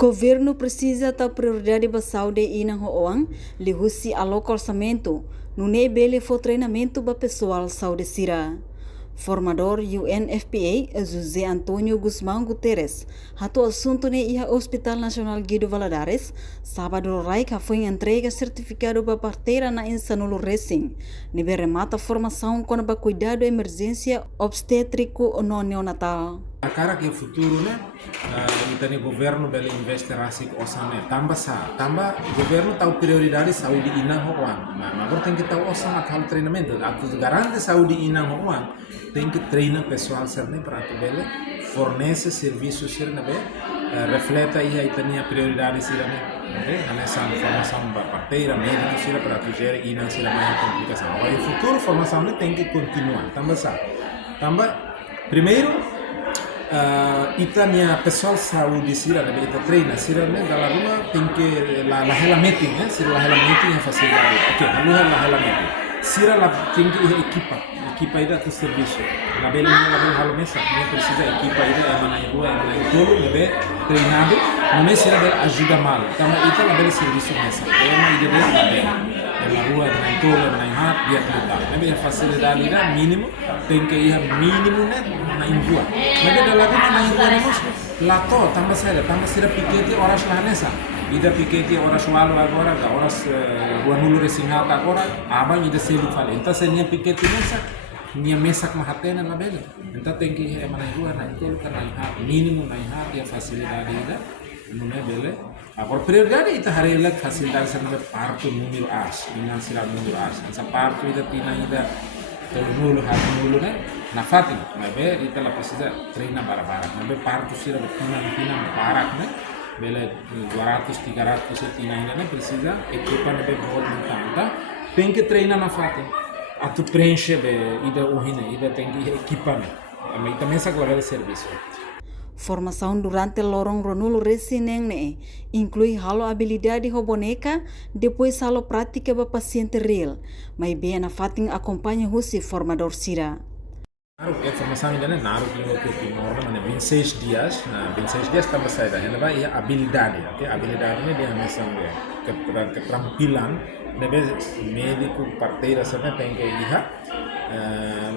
Governo precisa dar prioridade para a saúde e não hoang, lihusi aloca orçamento, no nebele for treinamento para pessoal saúde sira. Formador UNFPA, José Antônio Guzmão Guterres, hatu assunto ne iha Hospital Nacional Guido Valadares, sábado Raika foi entrega certificado para parteira na Insanulo Racing, nebe remata formação com a cuidado emergência obstétrico no neonatal. A cara que o futuro né, itani governo bela investe rasik osame tambah governo tahu prioridade saúde inang hoang. Nah, agora tem que tahu osama kalau treinamento. Aku garante saúde inang hoang, tem que treinar pessoal serne para tu bela fornece serviços serne be refleta ia itani a prioridade sirane. Hanya formação para parteira médico sira para tu gerir inang sira mais complicação. Agora o futuro formação ne tem que continuar. Tambah primeiro itania pessoal saúde sira na ita treina sira ne dalam rumah tem que la hela meeting sira la hela meeting é facilidade. Ok, lalu la hela meeting sira la tem que equipa ida tu serviço la bela halo mesa ne precisa equipa ida é mana todo nebe treinado não sira bela ajuda mal tama ita la bela serviço mesa é uma ida bela la rua na tola na hat dia kita nebe facilidade ida mínimo tem que ir mínimo né na rua nebe dalam rumah na rua nemos lato tambah sira piketi horas la nesa ida piketi horas lalu agora horas rua nulu resingal agora abang ida selu fale então se nia piketi nesa nia mesak mahatena la bela então tem que ir na rua na tola na hat mínimo na hat dia facilidade ida não é bela. Agora prioridade itu hari ini facilidade sampai parto número as, dengan sila número as. Essa parto ida tina ida tolong nulu né na fatin, nabe ita la precisa treinar bara-bara. Nabe parto sila tina barak né, bela 200 300 tina ida né precisa equipa nabe bol muntanta. Tem que treinar na fatin. Atu preenche be ida uhine, ida tem que equipa né. Mas também essa agora é serviço. Formação durante lorong Ronulo Resineng ne inclui halo habilidade roboneca, depois halo prática para paciente real, mas bem na fatin acompanha o formador sira. A formação ainda não é que normal, né? 26 dias, 26 dias também sai da renda, vai a habilidade, ok? Habilidade né dia missão keterampilan, nebe médico parteira sana tem que ir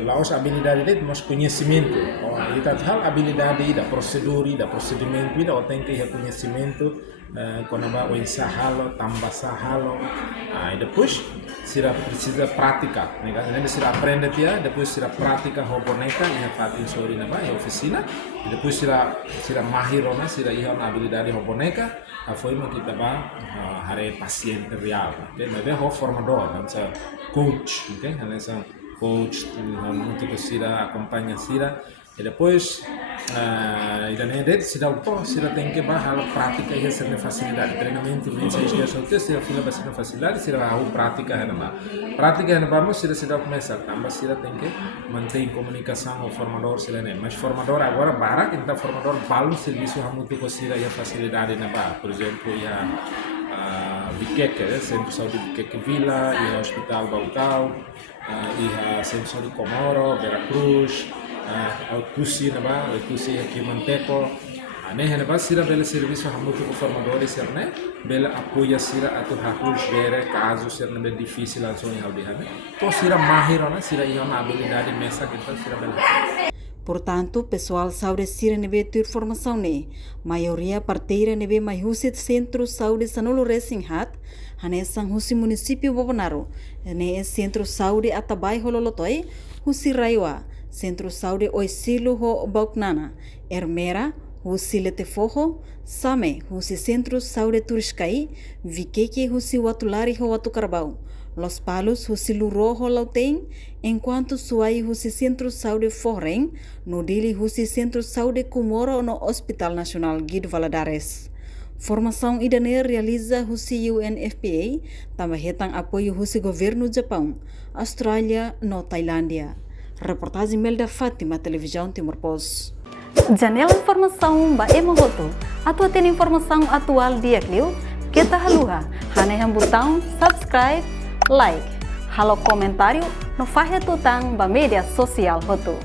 laos habilidade itu mas conhecimento itu hal habilidade da procedimento ida tem que ir conhecimento quando vai ensaiá-lo tambah e depois será precisa prática né será aprender dia depois será prática roboneca e fatin sori na vai oficina e depois será mahirona será ia habilidade roboneca foi uma kita ba hari paciente real okay mas é formador então coach okay nessa coach untuk sira acompanha sira e depois sira autor sira tem que bahar prática e receber facilidade treinamento 26 dias até sira fila bastante facilidade sira a prática é vamos sira começar também sira tem que manter comunicação com o formador sira né mas formador agora barak então formador balu serviço muito com sira e facilidade na bar por exemplo Bikeke, Centro de Saúde Bikeke Vila, e Hospital Baucau, e Centro de Saúde Comoro, Veracruz, Tusi aqui Manteco, né, sira bela serviço muito com formadores, né, bela apoia sira atu hakul gere caso ser bela difícil langsung em aldeia, né, to sira mahir, né, sira ia na habilidade mesa kita sira bela. Portanto, pessoal saúde sira nebe ter formação ne, maioria parteira nebe mai husit Centro Saúde Sanulu Racing Hat, hanesan husi município Bobonaro, ne Centro Saúde Atabai Hololotoi, husi Raiwa, Centro Saúde Oisilu Ho Bauknana, Ermera, husi Letefoho, Same, husi Centro Saúde Turiscai, Vikeke husi Watulari Ho Watucarbau, Los Palos husi Luroho Lauteng, enquanto Suai husi Centro Saúde Forren, no Dili husi Centro Saúde Comoro no Hospital Nacional Guido Valadares. Formação idane realiza husi UNFPA, tambah hetang apoio husi governo Japão, Austrália no Tailândia. Reportagem Melda Fátima, Televisão Timor Post. Janela informação ba emogoto, atua tem informação atual dia clio, kita haluha, haneham botão subscribe, like, halo comentário, no fahe tutang ba media sosial hoto.